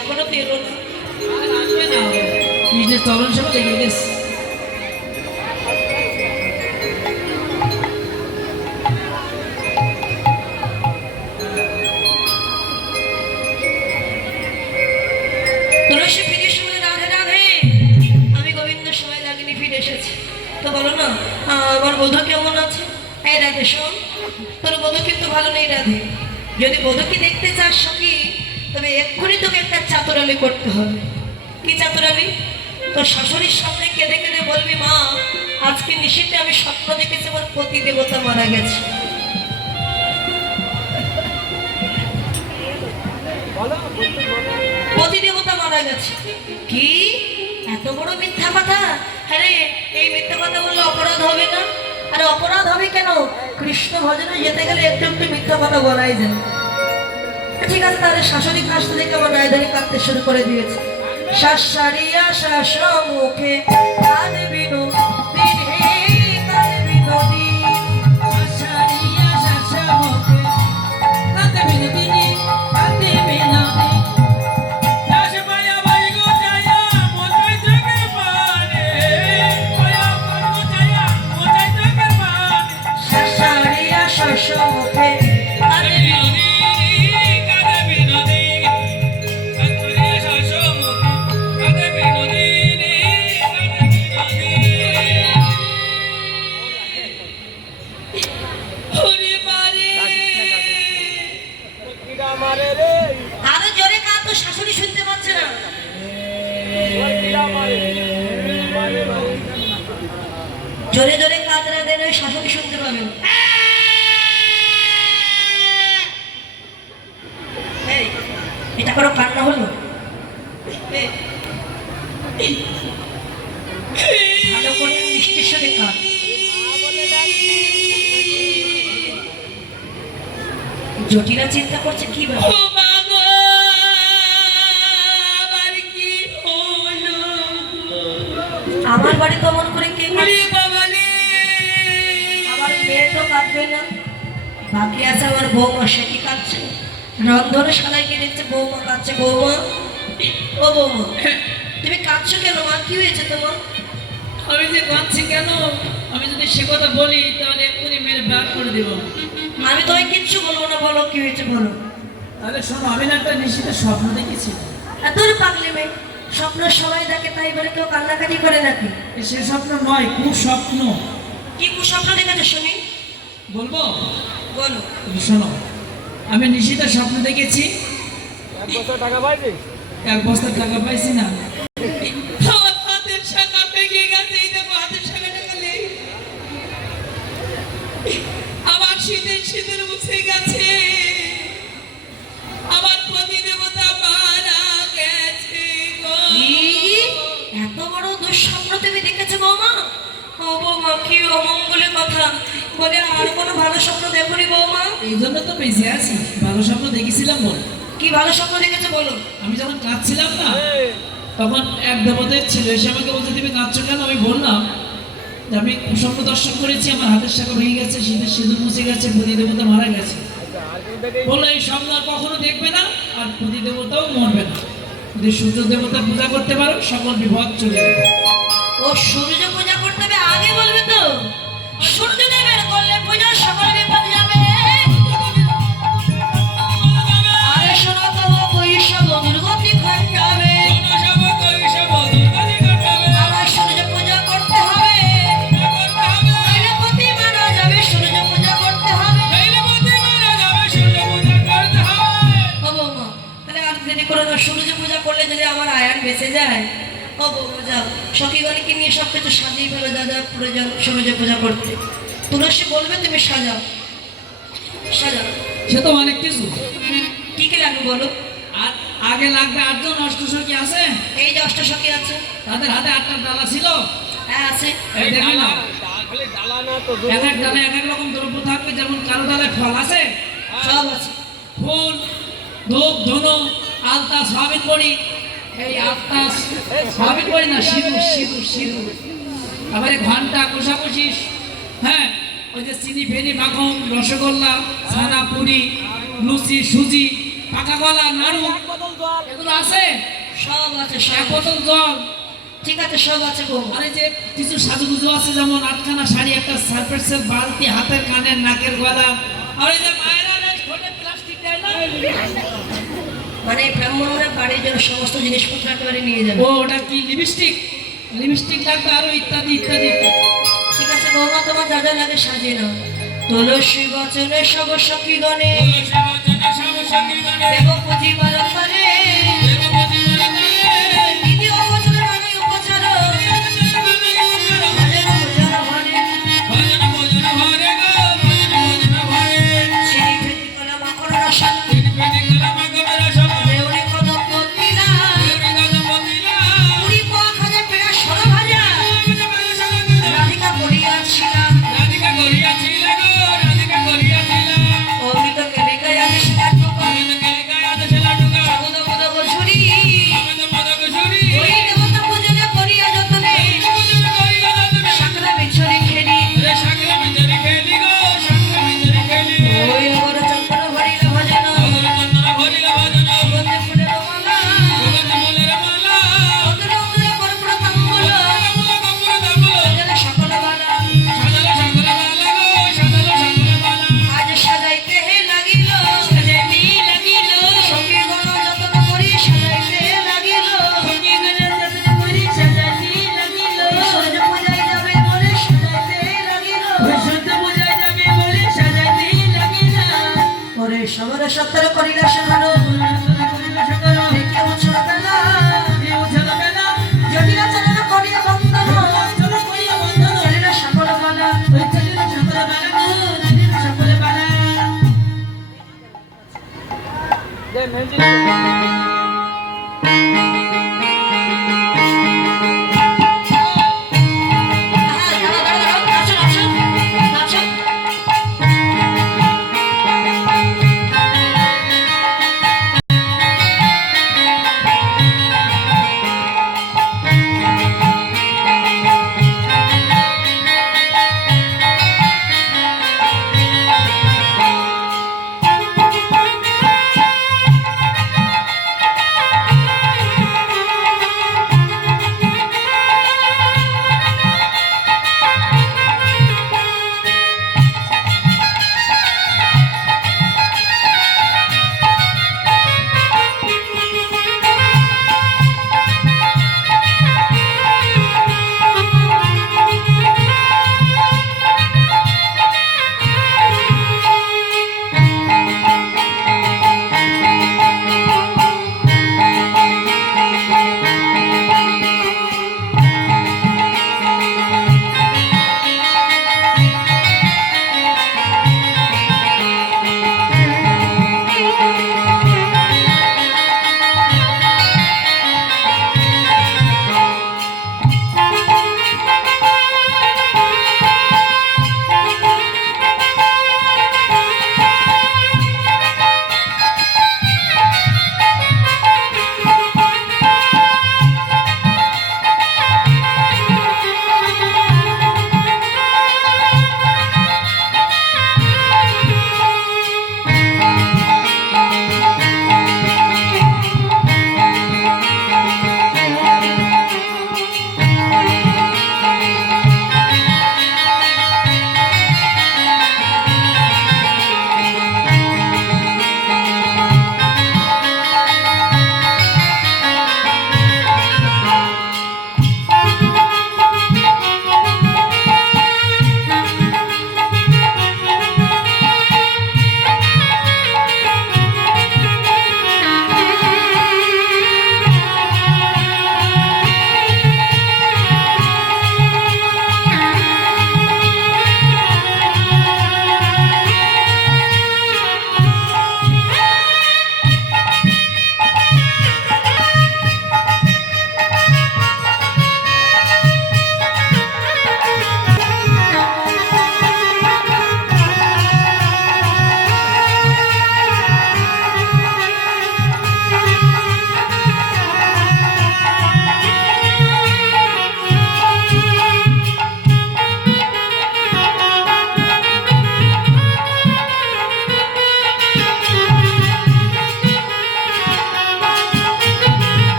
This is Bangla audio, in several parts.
এখনো পেলো না, আসবে না কৃষ্ণের চরণ সেবা লেগে গেছে। তুলসী ফিরে এসে বলে, রাধে রাধে, আমি গোবিন্দ সময় লাগেনি, ফিরে এসেছি। তো বলো না আমার বধূ কেমন আছে? এই রাধে শোন, তোর বধূ কিন্তু ভালো নেই রাধে। যদি বধূকে দেখতে চাস সখী, তবে এক্ষুনি তোকে একটা চাতুরালি করতে হবে। কি চাতুরালি? তোর শাশুড়ির সামনে কেঁদে কেঁদে বলবি, মা আজকে নিশীথে আমি স্বপ্ন দেখেছি আমার পতি দেবতা মারা গেছে। পতি দেবতা মারা গেছে। কি এত বড় মিথ্যা কথা? আরে এই মিথ্যা কথা বললে অপরাধ হবে না? আরে অপরাধ হবে কেন? কৃষ্ণ ভজনে যেতে গেলে একটু একটু মিথ্যা কথা বলাই যায়। ঠিক আছে, তাহলে শাশুড়ি কাশতে দেখে আমার রায়দারি কাঁদতে শুরু করে দিয়েছে। শাসারিয়া শাস মুখে কাঁদবি নদী, কাঁদবি নদী, শাসারিয়া শাস মুখে কাঁদবি নদী, কাঁদবি নদী। শাসারিয়া শাস মুখে কাঁদবি নদী, আরো জোরে কাঁদ, তো শাশুড়ি শুনতে পাচ্ছে না। জোরে জোরে কাঁদ না দেন, ওই শাশুড়ি শুনতে পাবেন। এটা কোনো কান্না হলো? ভালো করে মিষ্টির সঙ্গে কাঁদ। জটিলা চিন্তা করছে কি ব্যাপার। আমার বাড়ি কমন করে কে? আমার মেয়ে তো কাঁদবে না, বাকি আছে আমার বৌমা, সে কি কাঁদছে? রন্ধনে সালাই গিয়ে দেখছে বৌমা কাঁদছে। বৌমা, ও বৌমা তুমি কাঁদছো কেন মা? কি হয়েছে তোমার? আমি যে কাঁদছি কেন, আমি যদি সে কথা বলি তাহলে এক্ষুনি মেরে ব্যাগ করে দেব। আমি তোমায় কিচ্ছু বলবো না, বলো কি হয়েছে বলো। আরে শোনো, আমি না একটা নিশ্চিত স্বপ্ন দেখেছি। এত পাগলি মেয়ে, স্বপ্ন সবাই দেখে, তাই বলে কেউ কান্নাকাটি করে নাকি? সে স্বপ্ন নয়, কুস্বপ্ন। কি কুস্বপ্ন দেখেছো শুনি? বলবো? বলো। শোনো, আমি নিশ্চিত স্বপ্ন দেখেছি। 1 বস্তা টাকা পাইছি? 1 বস্তা টাকা পাইছি না। আমার শীতের শীতের মুছে গেছে, আমার পতি দেবতা মারা গেছে। এত বড় দুঃস্বপ্ন তুমি দেখেছো বৌমা? ও বৌমা, কি অমঙ্গলের কথা বলে। আর কোনো ভালো স্বপ্ন দেখোনি বৌমা? এই জন্য তো বেঁচে আছি। ভালো স্বপ্ন দেখেছিলাম বল। কি ভালো স্বপ্ন দেখেছো বলো। আমি যখন কাঁদছিলাম না, তখন এক দেবতার ছিল, এসে আমাকে বলতে তুমি কাঁদছো কেন? আমি বললাম যে আমি স্বপ্ন দর্শন করেছি, আমার হাতের শাখা ভেঙে গেছে, শীতের সিঁদুর মুছে গেছে, পতি দেবতা মারা গেছে। বললো এই স্বপ্ন আর কখনো দেখবে না, আর পতি দেবতাও মরবে না। যদি সূর্য দেবতা পূজা করতে পারো, সকল বিপদ চলে যাবে। ও সূর্য পূজা করতে হবে আগে বলবে তো? সূর্য দেবের করলে পূজা সকল বিপদ যাবে। আরে শোনো তো, কৈশব দুর্গতি ঘটাবে। আমার সূর্য পূজা করতে হবে, নইলে পতি মারা যাবে। সূর্য পূজা করতে হবে। ও বৌমা, তাহলে আর দেরি করো না। সূর্য পূজা করলে যদি আমার আয়ান বেঁচে যায়, ও বৌমা যাও, সখীগণকে নিয়ে সব কিছু সাজিয়ে ফেলো, যা যা প্রয়োজন সূর্য পূজা করতে। তুলসী বলবে তুমি সাজাও, সাজাও। সে তো অনেক কিছু। কি কি লাগবে বলো? আর আগে লাগবে 8 জন অষ্টসখী আছে। এই যে অষ্টসখী আছে, তাদের হাতে 8টা ডালা ছিল। হ্যাঁ আছে। এই দেখি না, খালি ডালা না তো এক এক ডালে এক এক রকম দ্রব্য থাকবে, যেমন কারো ডালে ফল আছে, সব আছে। ফুল, ধূপ, ধুনো, আলতা, সয়াবিন বড়ি, এই আলতা সয়াবিন বড়ি না, সিঁদুর সিঁদুর সিঁদুর, তারপরে ঘন্টা, কোষাকুষি, হ্যাঁ, ওই যে চিনি ফেনি মাখন, রসগোল্লা, ছানা পুরি, লুচি, সুজি, পাকা কলা, নাড়ু, বোতল জল এগুলো আছে। সব আছে এক সব। বোতল জল, ঠিক আছে সব আছে গো। আর এই যে কিছু সাজুগুজু আছে, যেমন আটখানা শাড়ি, একটা সার্ফেক্সের বালতি, হাতের কানের, নাকের গলা, আর এই যে মায়েরা ছোট প্লাস্টিক দেয় না, মানে ব্রাহ্মণের বাড়ির জন্য সমস্ত জিনিসপত্র একেবারে নিয়ে যাবে। ও ওটা কি লিপস্টিক, লিপস্টিক লাগবে, আরো ইত্যাদি ইত্যাদি। ঠিক আছে বৌমা, তোমার যা যা লাগে সাজিয়ে নাও। তুলসী বচনে সব সখী গণে দেব পুঁজি বারতারে দিদি অবচর মানে উপচার ভজন ভরে সেই ভেটি কলা মাখন রসন দেউরি কদম বন্দিলা পুরি পোয়া খাজা পেড়া সরা ভাজা রাধিকা করিয়াছিলাম অমৃত কেলিকায় আমি শিকার সাবুদ পদক ঝুরি ওই দেবতা পূজনে করিয়া যতনে সাকলা বিছরি খেলি ওই অমর চন্দন ভরিল ভজন সুগন্ধে ফুলের মালা অদূর অদূরে কর্পূর তাম্বুল সাজালে সকল বালা আজ সাজাইতে লাগিল সখী গণ যতন করি সাজাইতে লাগিল সূর্য পূজায় যাবে বলে সাজাইতে লাগিল ওরে সবর সত্তর করিলা সাধন দেখে উছল বেলা জটিলা চরণ করিয়া বন্দন চলিল সকল বালা দে মেহেন্দি নাচো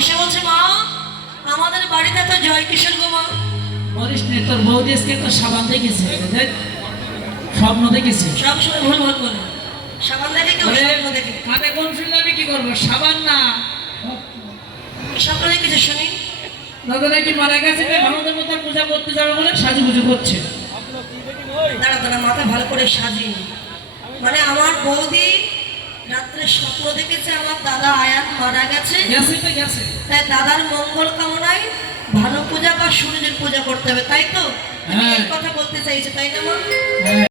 এসে বলছে মা আমাদের বাড়িতে তো জয় কিশোর গো মা। বলিস নে, তোর বৌদি আজকে একটা সাবান দেখেছে, দেখ স্বপ্ন দেখেছে। সব সময় ভুল ভুল বলে সাবান দেখে কেউ বলে, স্বপ্ন দেখে। কানে কম শুনলে আমি কি করবো? সাবান না, কি স্বপ্ন দেখেছে শুনি? দাদা নাকি মারা গেছে, তাই ভালোদের মতো পূজা করতে যাবে বলে সাজুগুজু করছে। আপনার কি দেখি নই? দাঁড়া দাঁড়া মাথা ভালো করে সাজিয়ে নি। মানে আমার বৌদি রাত্রে স্বপ্ন দেখেছে আমার দাদা আয়াত মারা গেছে, গেছে তো গেছে। তাই দাদার মঙ্গল কামনায় ভালো পূজা বা সূর্যের পূজা করতে হবে, তাই তো? তুমি হ্যাঁ। এই কথা বলতে চাইছো তাই না মা? হ্যাঁ।